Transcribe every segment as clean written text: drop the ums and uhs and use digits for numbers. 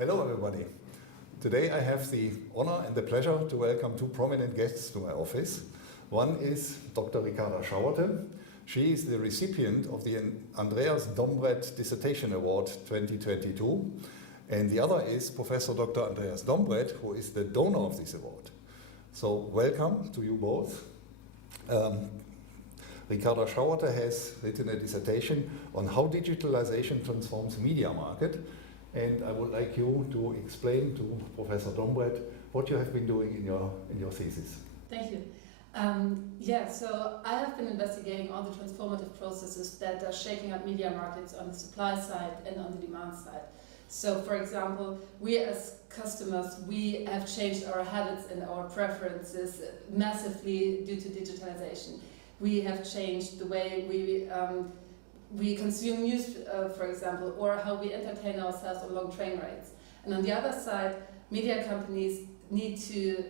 Hello everybody. Today I have the honor and the pleasure to welcome two prominent guests to my office. One is Dr. Ricarda Schauerte. She is the recipient of the Andreas Dombret Dissertation Award 2022. And the other is Professor Dr. Andreas Dombret, who is the donor of this award. So welcome to you both. Ricarda Schauerte has written a dissertation on how digitalization transforms media market. And I would like you to explain to Professor Dombret what you have been doing in your thesis. Thank you. So I have been investigating all the transformative processes that are shaking up media markets on the supply side and on the demand side. So, for example, we as customers, we have changed our habits and our preferences massively due to digitalization. We have changed the way we consume news, for example, or how we entertain ourselves on long train rides. And on the other side, media companies need to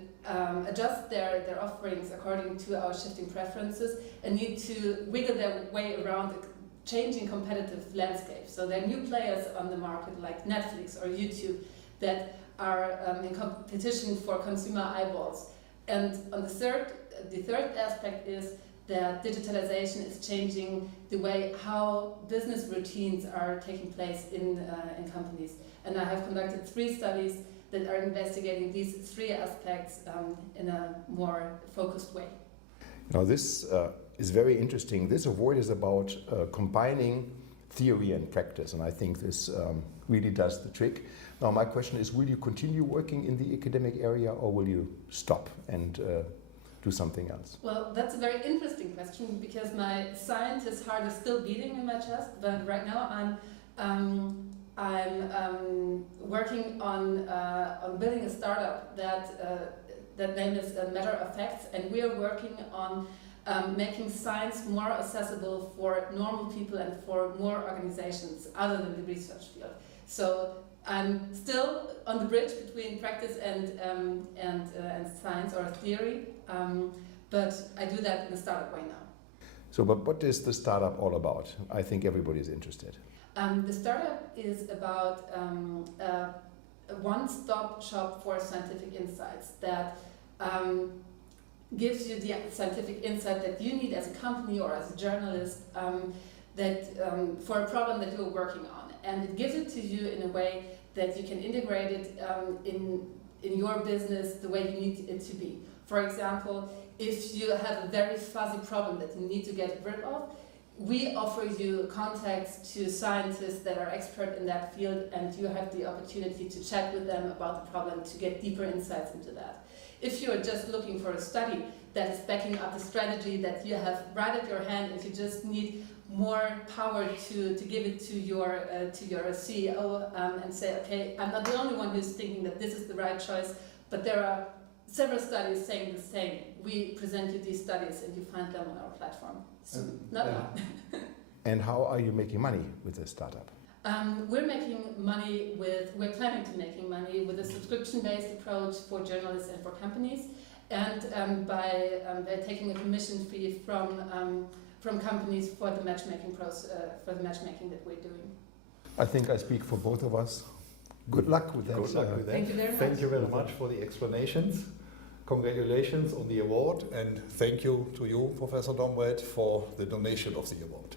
adjust their offerings according to our shifting preferences and need to wiggle their way around the changing competitive landscape. So there are new players on the market like Netflix or YouTube that are in competition for consumer eyeballs. And on the third aspect is that digitalization is changing the way how business routines are taking place in companies. And I have conducted 3 studies that are investigating these 3 aspects in a more focused way. Now this is very interesting. This award is about combining theory and practice, and I think this really does the trick. Now my question is, will you continue working in the academic area or will you stop and do something else? Well, that's a very interesting question because my scientist heart is still beating in my chest, but right now I'm working on building a startup that name is Matter of Facts, and we are working on making science more accessible for normal people and for more organizations other than the research field. So I'm still on the bridge between practice and science or theory, but I do that in a startup way now. So, but what is the startup all about? I think everybody is interested. The startup is about a one-stop shop for scientific insights that gives you the scientific insight that you need as a company or as a journalist for a problem that you're working on. And it gives it to you in a way that you can integrate it in your business the way you need it to be. For example, if you have a very fuzzy problem that you need to get rid of, we offer you contacts to scientists that are expert in that field, and you have the opportunity to chat with them about the problem to get deeper insights into that. If you're just looking for a study that is backing up the strategy that you have right at your hand, and you just need more power to give it to your CEO and say, okay, I'm not the only one who's thinking that this is the right choice, but there are several studies saying the same. We present you these studies and you find them on our platform. So, not now. And how are you making money with this startup? We're planning to making money with a subscription-based approach for journalists and for companies, and by taking a commission fee from companies for the matchmaking that we're doing. I think I speak for both of us. Good luck with that. Good luck with that. Thank you very much. Thank you very much for the explanations. Congratulations on the award, and thank you to you, Professor Dombret, for the donation of the award.